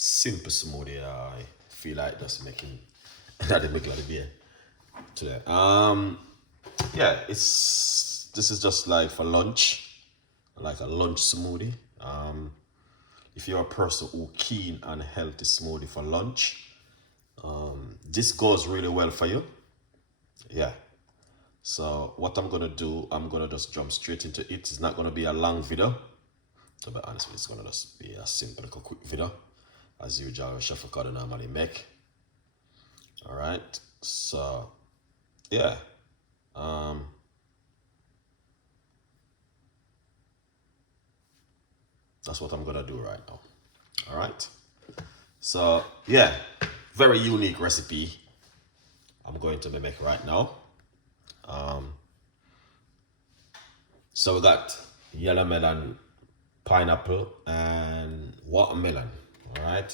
simple smoothie I feel like just making at the middle of the day today. Yeah, this is just like for lunch, like a lunch smoothie. If you're a person who keen on healthy smoothie for lunch, this goes really well for you. Yeah. So what I'm gonna do, I'm gonna just jump straight into it. It's not gonna be a long video. To be honest with you, it's gonna just be a simple, like a quick video, as usual. Chef Ricardo normally make. All right. So yeah. That's what I'm gonna do right now. All right. So yeah, very unique recipe I'm going to make right now. So we got yellow melon, pineapple, and watermelon. All right.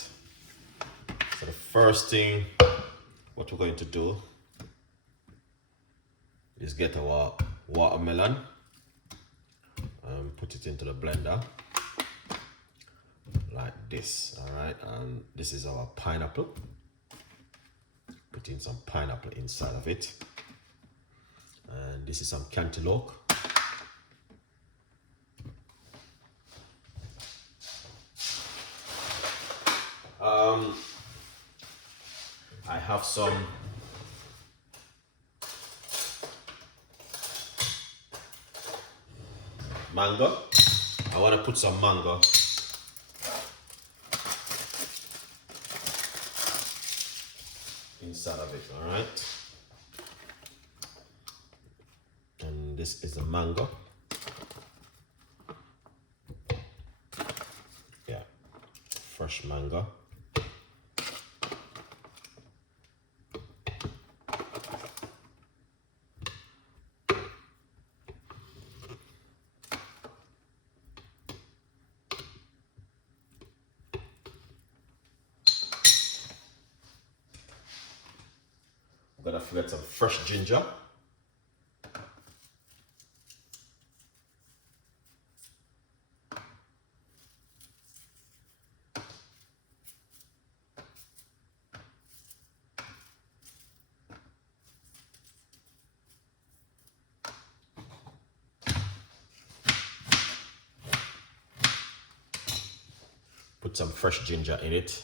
So the first thing, what we're going to do is get our watermelon and put it into the blender like this. All right. And this is our pineapple. Put in some pineapple inside of it. And this is some cantaloupe. I have some mango. I want to put some mango inside of it, all right? And this is the mango. Yeah, fresh mango. I'm gonna get some fresh ginger. Put some fresh ginger in it,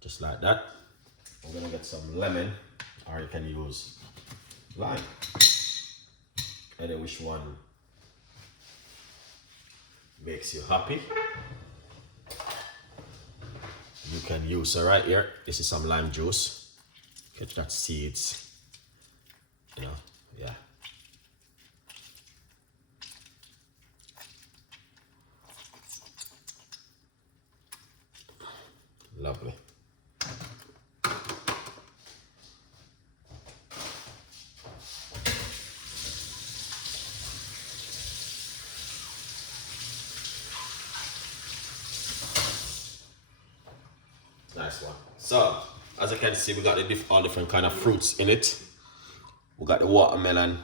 just like that. I'm gonna get some lemon, or you can use lime. Any which one makes you happy. You can use, so right here, this is some lime juice. Catch that seeds, you know, yeah. Lovely. Nice one. So, as you can see, we got all different kind of fruits in it. We got the watermelon,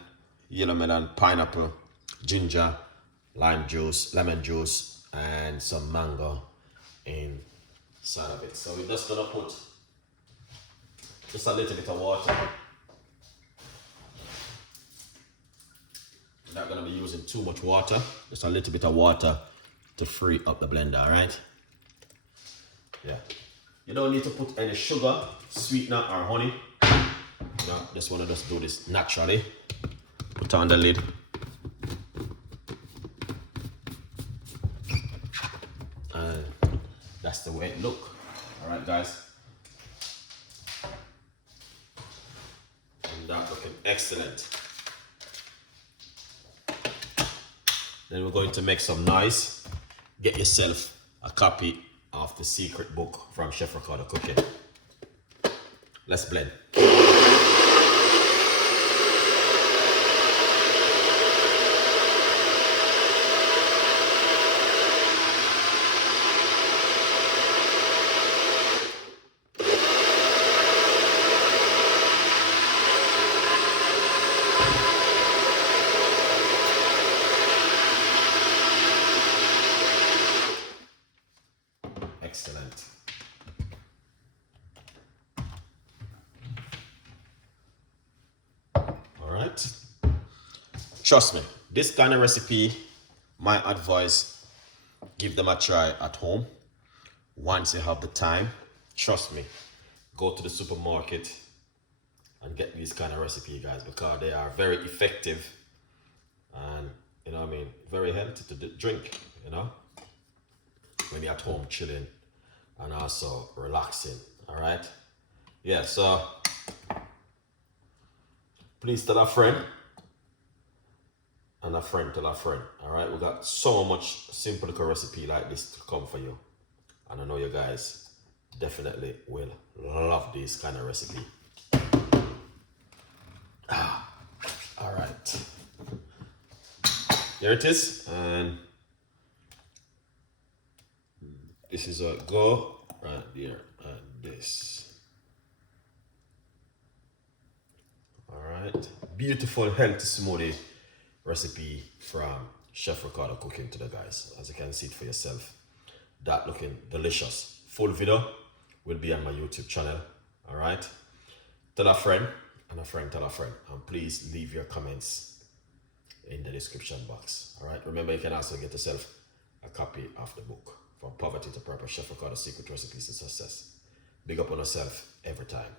yellow melon, pineapple, ginger, lime juice, lemon juice, and some mango inside of it. So we're just gonna put just a little bit of water. We're not gonna be using too much water, just a little bit of water to free up the blender, all right? Yeah. You don't need to put any sugar, sweetener, or honey. You know, just want to just do this naturally. Put on the lid. And that's the way it look. All right, guys. And that's looking excellent. Then we're going to make some noise. Get yourself a copy of the secret book from Chef Ricardo Cooking. Let's blend. Excellent. Trust me, this kind of recipe, my advice, give them a try at home. Once you have the time, trust me, go to the supermarket and get these kind of recipe, guys, because they are very effective and, you know what I mean, very healthy to drink, you know, when you're at home chilling and also relaxing. All right, yeah, so please tell a friend and a friend tell a friend. All right, we got so much simple little recipe like this to come for you, and I know you guys definitely will love this kind of recipe. All right, there it is, and this is a go right there, and this. All right, beautiful healthy smoothie recipe from Chef Ricardo cooking today, guys. As you can see it for yourself, that looking delicious. Full video will be on my YouTube channel. All right, tell a friend and a friend tell a friend, and please leave your comments in the description box. All right, remember you can also get yourself a copy of the book, From Poverty to Purpose, Chef Ricardo's Secret Recipes to Success. Big up on yourself every time.